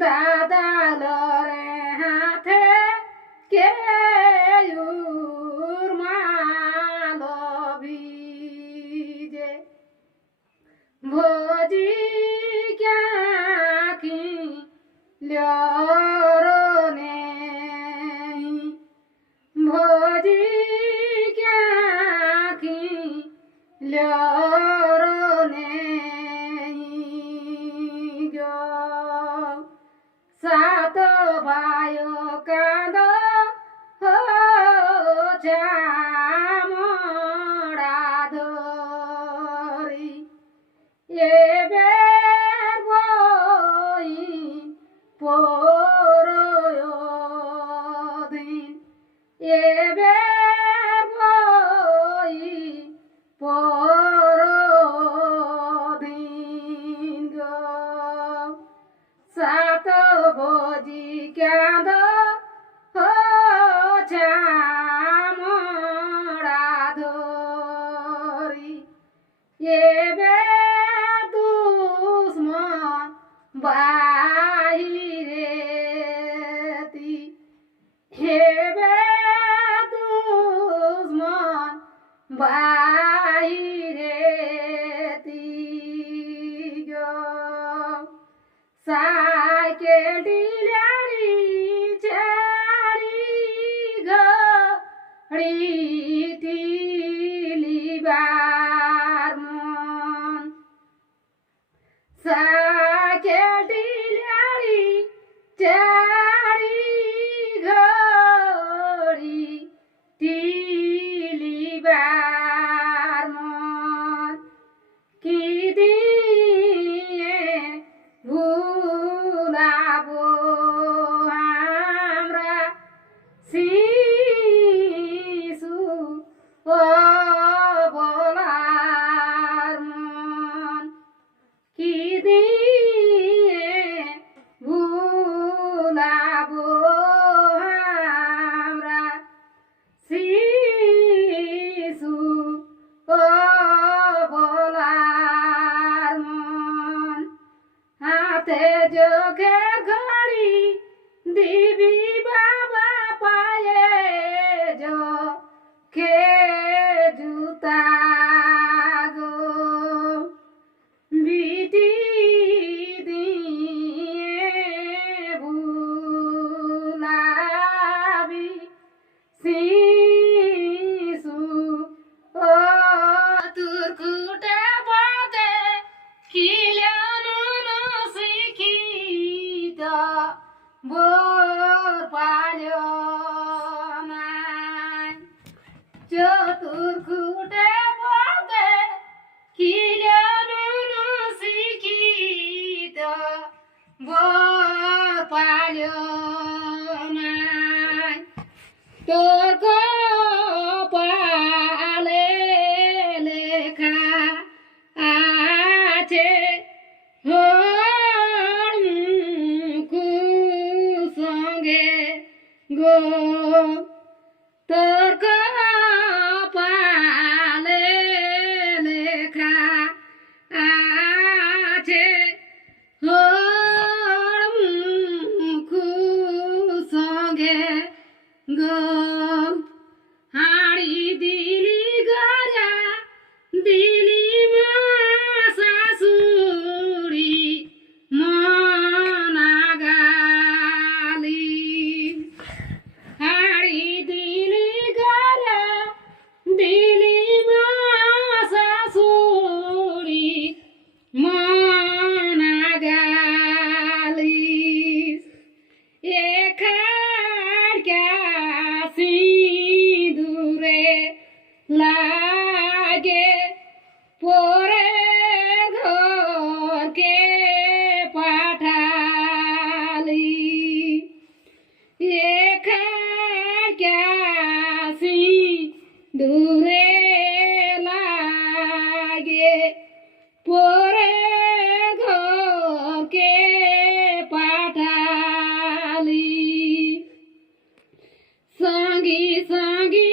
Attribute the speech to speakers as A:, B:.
A: দাদালরে হাতে কে মালবীজে ভোজি কি লরনে ভোজি কি লরনে down. বাহিরে হেবে দুশ্মন বাহিরে হাতে যোগে ঘড়ি দিবি বাবা পায়ে খে জুতা বোর পালো চতুর কুটে পদে খিলানো শিখিত বোর গো তোর Sangi, Sangi.